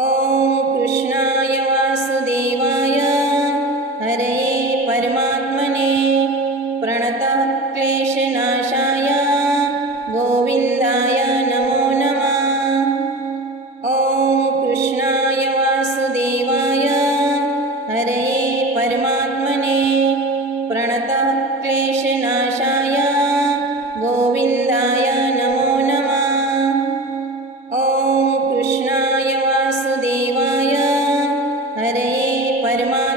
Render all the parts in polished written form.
ॐ कृष्णाय वासुदेवाय हरये परमात्मने प्रणतः क्लेशनाशाय गोविन्दाय नमो नमः। ॐ कृष्णाय वासुदेवाय हरये परमात्मने प्रणतः क्लेशनाशाय गोविन्दाय नमो नमः। ॐ कृष्णाय वासुदेवाय हरये परमात्मने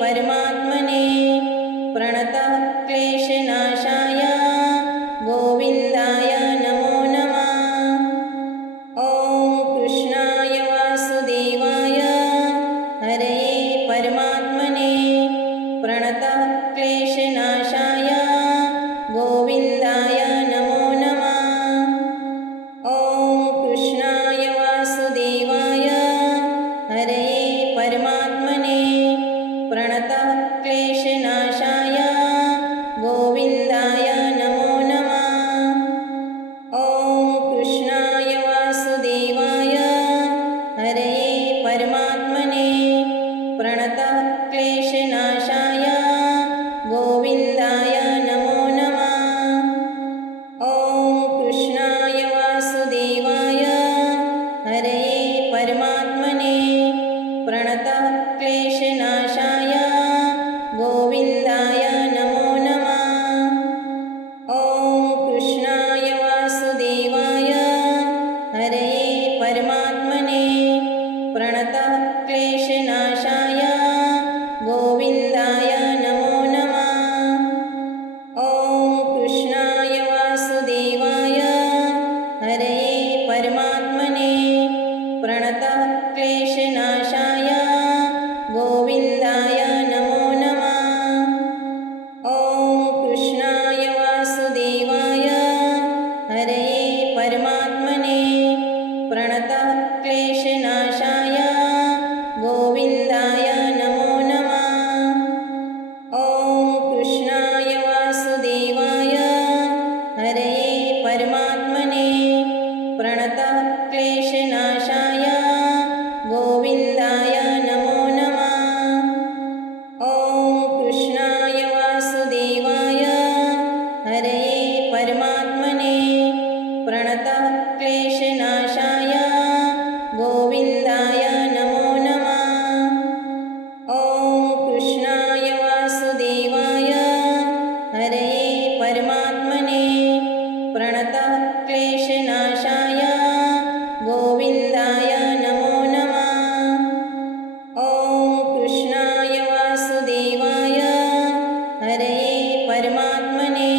परमात्मने प्रणतः क्लेशनाशाय गोविन्दाय नमो नमः। ॐ कृष्णाय वासुदेवाय हरये परमात्मने प्रणतः क्लेशनाशाय गोविन्दाय नमो नमः। ॐ कृष्णाय वासुदेवाय हरये परमात्मने प्रणतः क्लेशनाशाय गोविन्दाय नमो नमः। ॐ कृष्णाय वासुदेवाय हरये परमात्मने प्रणतः क्लेशनाशाय गोविन्दाय नमो नमः। ॐ कृष्णाय वासुदेवाय हरये परमात्मने प्रणतः क्लेशनाशाय गोविन्दाय नमो नमः। ॐ कृष्णाय वासुदेवाय हरये परमात्मने प्रणतः क्लेशनाशाय गोविन्दाय नमो नमः। ॐ कृष्णाय वासुदेवाय हरये परमात्मने प्रणतः क्लेशनाशाय गोविन्दाय नमो नमः। ॐ कृष्णाय वासुदेवाय हरये परमात्मने प्रणतः क्लेशनाशाय गोविन्दाय नमो नमः। ॐ कृष्णाय वासुदेवाय हरये परमात्मने प्रणतः क्लेशनाशाय गोविन्दाय नमो नमः। ॐ कृष्णाय वासुदेवाय हरये परमात्मने प्रणतः क्लेशनाशाय गोविन्दाय नमो नमः। ॐ कृष्णाय वासुदेवाय हरये परमात्मने प्रणतः क्लेशनाशाय गोविन्दाय नमो नमः। ॐ कृष्णाय वासुदेवाय हरये परमात्मने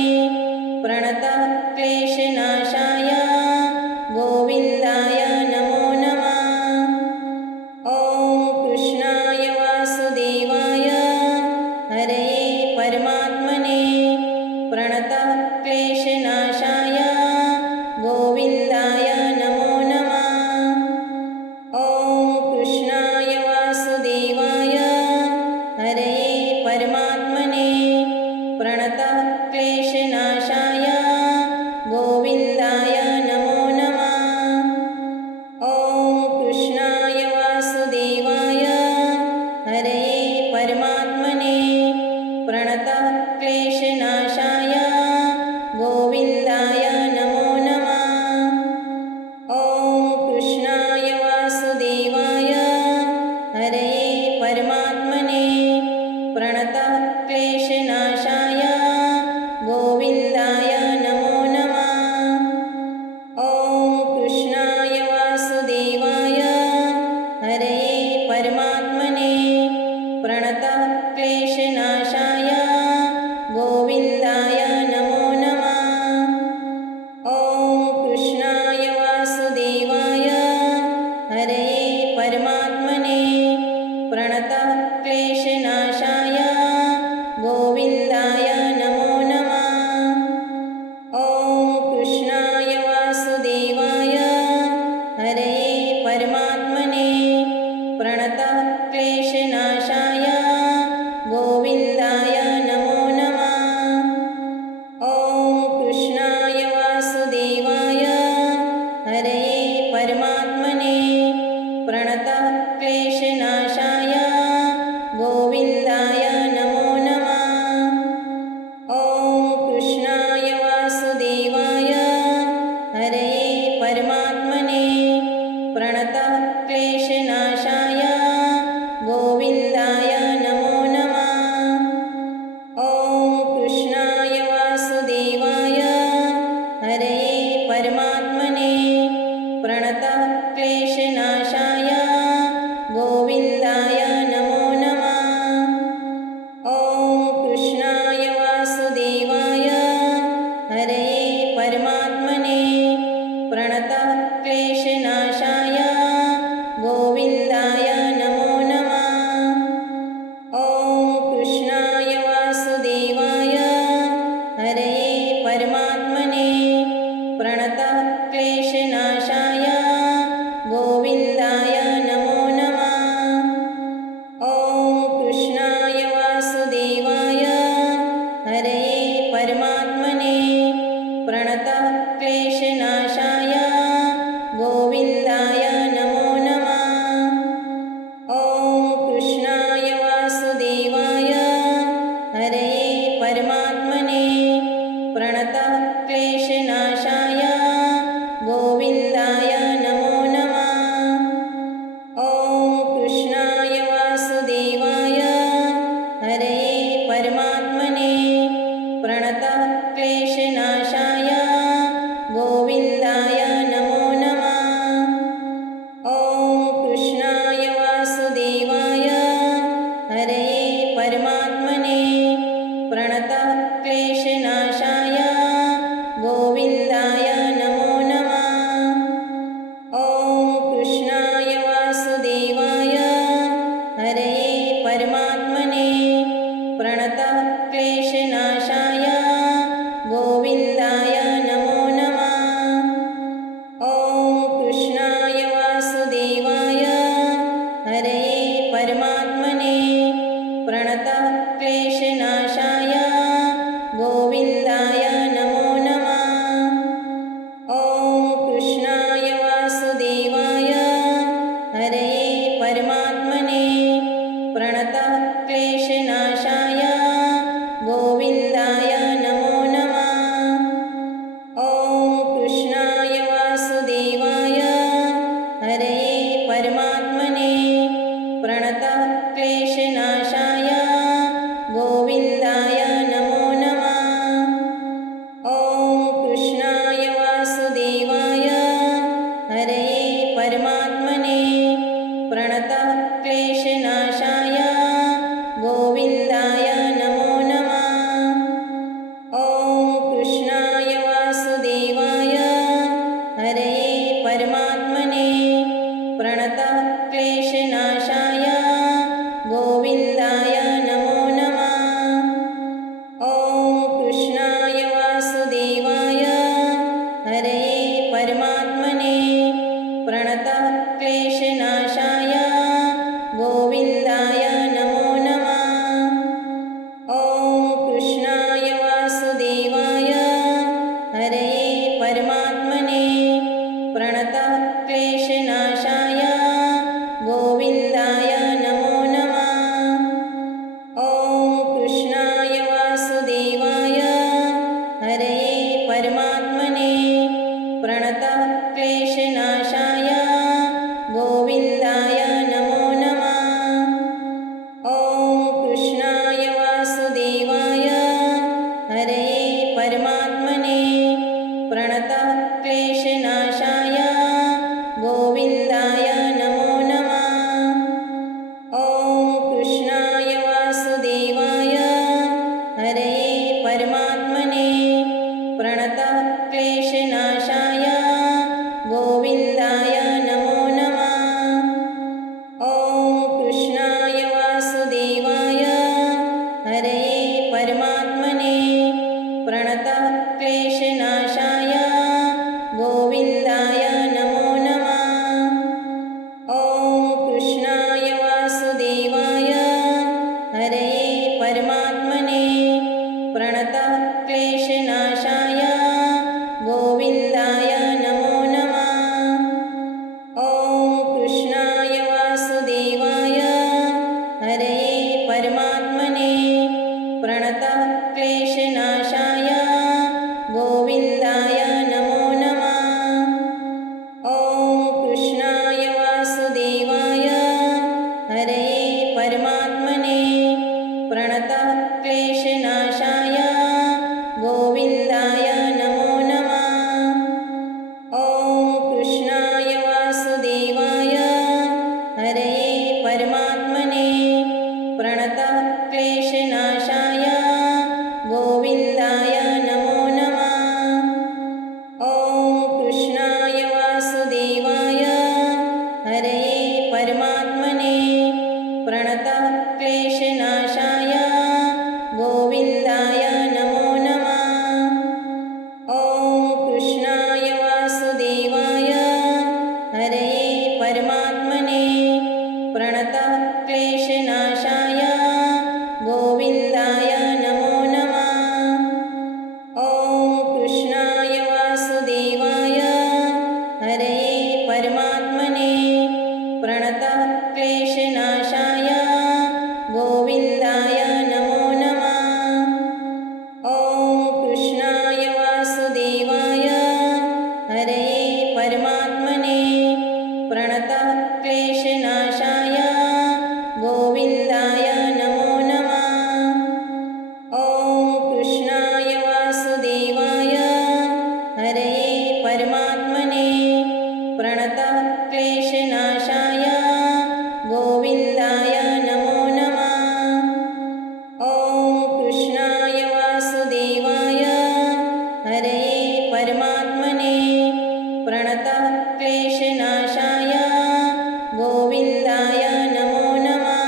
प्रणतः क्लेशनाशाय गोविन्दाय नमो नमः। ॐ कृष्णाय वासुदेवाय हरये परमात्मने प्रणतः क्लेशनाशाय गोविन्दाय नमो नमः। ॐ कृष्णाय वासुदेवाय हरये परमात्मने प्रणतः क्लेशनाशाय गोविन्दाय नमो नमः। ॐ कृष्णाय वासुदेवाय हरये परमात्मने प्रणतः क्लेशनाशाय गोविन्दाय नमो नमः। ॐ कृष्णाय वासुदेवाय हरये परमात्मने प्रणतः क्लेशनाशाय गोविन्दाय नमो नमः। ॐ कृष्णाय वासुदेवाय हरये परमात्मने प्रणतः क्लेशनाशाय गोविन्दाय नमो नमः। ॐ कृष्णाय वासुदेवाय हरये परमात्मने प्रणतः क्लेशनाशाय गोविन्दाय नमो नमः। ॐ कृष्णाय वासुदेवाय हरये परमात्मने प्रणतः क्लेशनाशाय गोविन्दाय परमात्मने प्रणतः क्लेशनाशाय गोविन्दाय नमो नमः। ॐ कृष्णाय वासुदेवाय हरये परमात्मने प्रणतः क्लेशनाशाय गोविन्दाय नमो नमः। ॐ कृष्णाय वासुदेवाय हरये परमात्मने प्रणतः क्लेशनाशाय गोविन्दाय नमो नमः। ॐ कृष्णाय वासुदेवाय हरये परमात्मने प्रणतः क्लेशनाशाय गोविन्दाय नमो नमः। ॐ कृष्णाय वासुदेवाय हरये परमात्मने प्रणतः क्लेशनाशाय गोविन्दाय नमो नमः। ॐ कृष्णाय वासुदेवाय हरये परमात्मने प्रणतः क्लेशनाशाय गोविन्दाय नमो नमः। ॐ कृष्णाय वासुदेवाय हरये परमात्मने प्रणतः क्लेशनाशाय गोविन्दाय नमो नमः। ॐ कृष्णाय वासुदेवाय हरये परमात्मने प्रणतः क्लेशनाशाय गोविन्दाय नमो नमः। ॐ कृष्णाय वासुदेवाय हरये परमात्मने प्रणतः क्लेशनाशाय गोविन्दाय नमो नमः। ॐ कृष्णाय वासुदेवाय हरये परमात्मने प्रणतः क्लेशनाशाय गोविन्दाय नमो नमः।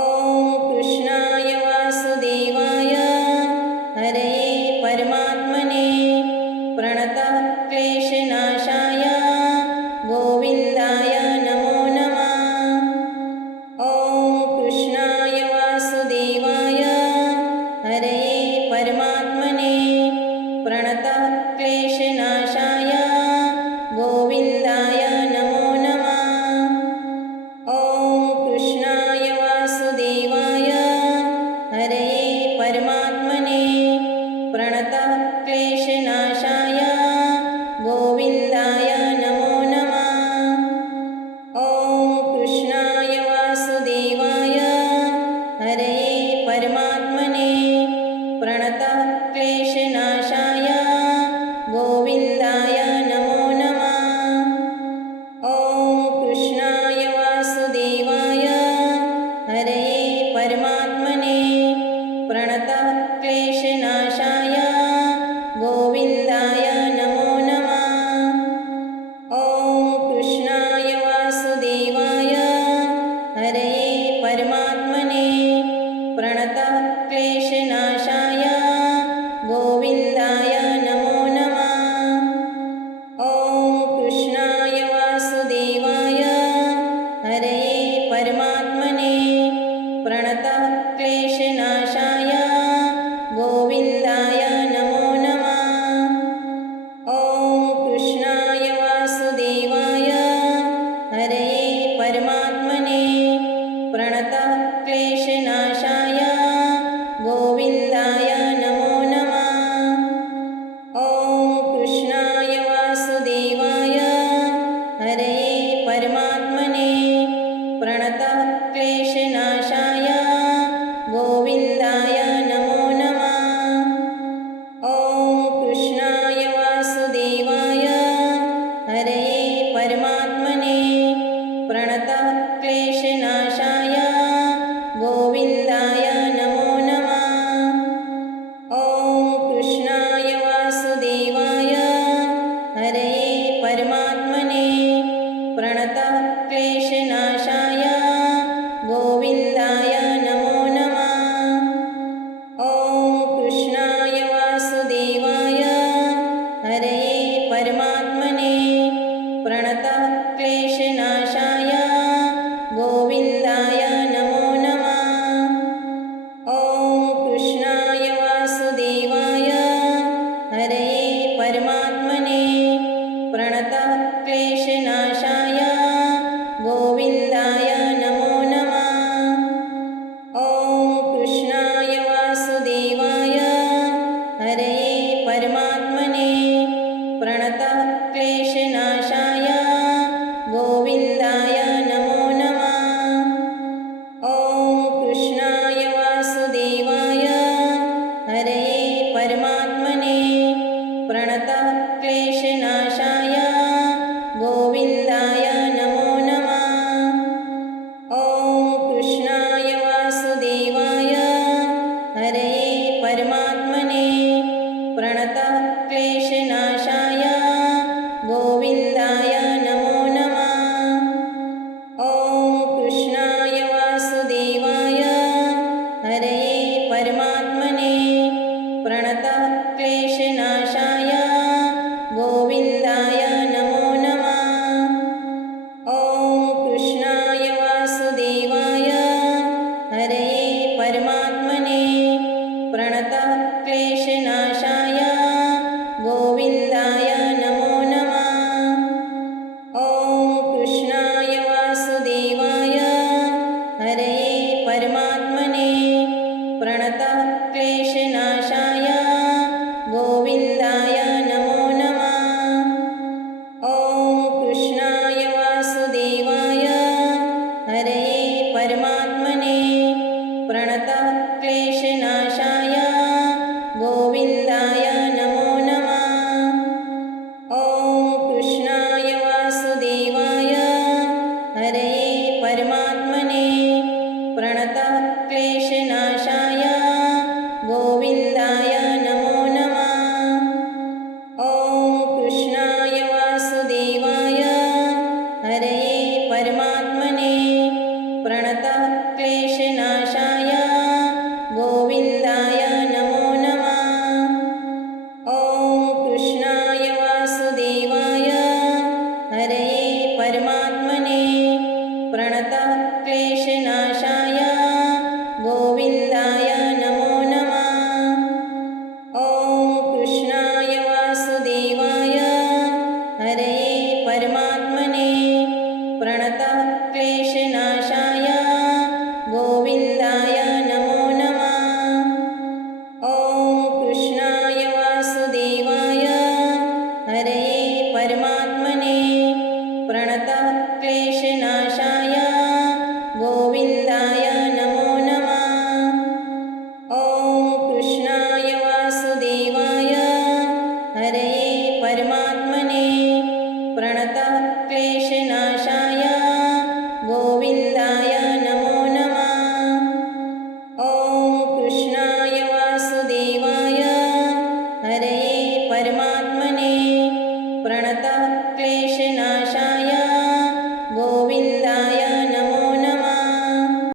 ॐ कृष्णाय वासुदेवाय हरये परमात्मने प्रणतः क्लेशनाशाय गोविन्दाय नमो नमः। ॐ कृष्णाय वासुदेवाय हरये परमात्मने प्रणतः क्लेशनाशाय गोविन्दाय नमो नमः। ॐ कृष्णाय वासुदेवाय हरये परमात्मने प्रणतः क्लेशनाशाय गोविन्दाय नमो नमः। ॐ कृष्णाय वासुदेवाय हरये परमात्मने प्रणतः क्लेशनाशाय गोविन्दाय नमो नमः। ॐ कृष्णाय वासुदेवाय हरये परमात्मने प्रणतः क्लेशनाशाय गोविन्दाय नमो नमः। ॐ कृष्णाय वासुदेवाय हरये परमात्मने प्रणतः क्लेशनाशाय गोविन्दाय नमो नमः। ॐ कृष्णाय वासुदेवाय हरये परमात्मने प्रणतः क्लेशनाशाय गोविन्दाय नमो नमः। ॐ कृष्णाय वासुदेवाय हरये परमात्मने प्रणतः क्लेशनाशाय गोविन्दाय नमो नमः। ॐ कृष्णाय वासुदेवाय हरये परमात्मने प्रणतः क्लेशनाशाय गोविन्दाय नमो नमः। ॐ कृष्णाय वासुदेवाय हरये परमात्मने प्रणतः क्लेशनाशाय गोविन्दाय नमो नमः। ॐ कृष्णाय वासुदेवाय हरये परमात्मने प्रणतः क्लेशनाशाय गोविन्दाय नमो नमः। ॐ कृष्णाय वासुदेवाय हरये परमात्मने प्रणतः क्लेशनाशाय गोविन्दाय नमो नमः। प्रणतः क्लेशनाशाय गोविन्दाय नमो नमः। ॐ कृष्णाय वासुदेवाय हरये परमात्मने प्रणतः क्लेशनाशाय गोविन्दाय नमो नमः। ॐ कृष्णाय वासुदेवाय हरये परमात्मने प्रणतः क्लेशनाशाय गोविन्दाय नमो नमः। ॐ कृष्णाय वासुदेवाय हरये परमात्मने प्रणतः क्लेशनाशाय गोविन्दाय